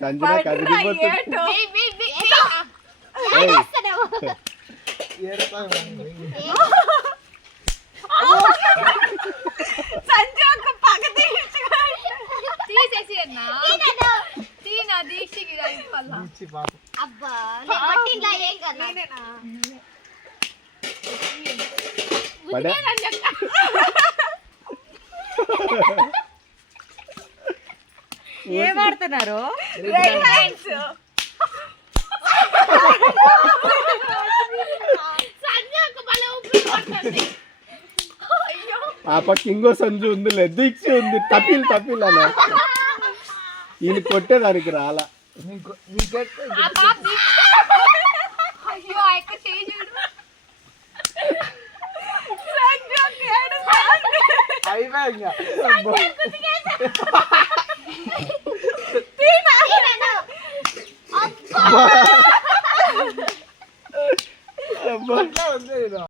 సంజన కదిలిపోతుంది. ఏం ఆడుతున్నారు? ఆ పక్క ఇంకో సంజు ఉంది, దీక్ష ఉంది, తపిల్ తపిల్ అలా ఈయన కొట్టేదానికి రాలా.